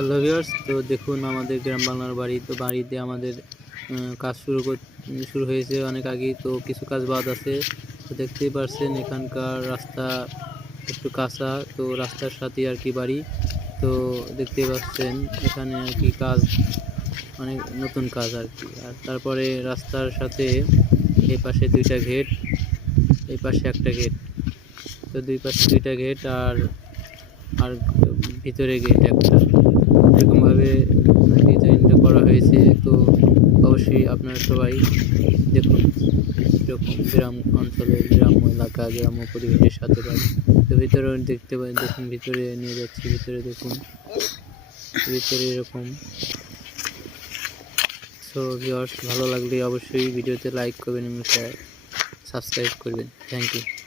Hello viewers, তো দেখুন আমাদের গ্রাম বাংলার বাড়ি। তো বাড়িতে আমাদের কাজ শুরু হয়েছে অনেক আগেই। তো কিছু কাজ বাদ আছে। তো দেখতেই পারছেন এখানকার রাস্তা একটু কাঁচা, তো রাস্তার সাথেই আর কি বাড়ি। তো দেখতেই পাচ্ছেন এখানে আর কি কাজ, অনেক নতুন কাজ আর কি। আর তারপরে রাস্তার সাথে এই পাশে দুইটা গেট, এই পাশে একটা গেট। তো দুই পাশে দুইটা গেট আর আর ভিতরে গেট একটা, এরকমভাবে ডিজাইনটা করা হয়েছে। তো অবশ্যই আপনারা সবাই দেখুন, এরকম গ্রাম অঞ্চলের গ্রাম্য এলাকা, গ্রাম্য পরিবেশের সাথে বাড়ি। তো ভিতরে দেখুন, ভিতরে নিয়ে যাচ্ছি, ভিতরে দেখুন, ভিতরে এরকম। সো ভিউয়ার্স, ভালো লাগলে অবশ্যই ভিডিওতে লাইক করবেন এবং সাবস্ক্রাইব করবেন। Thank you.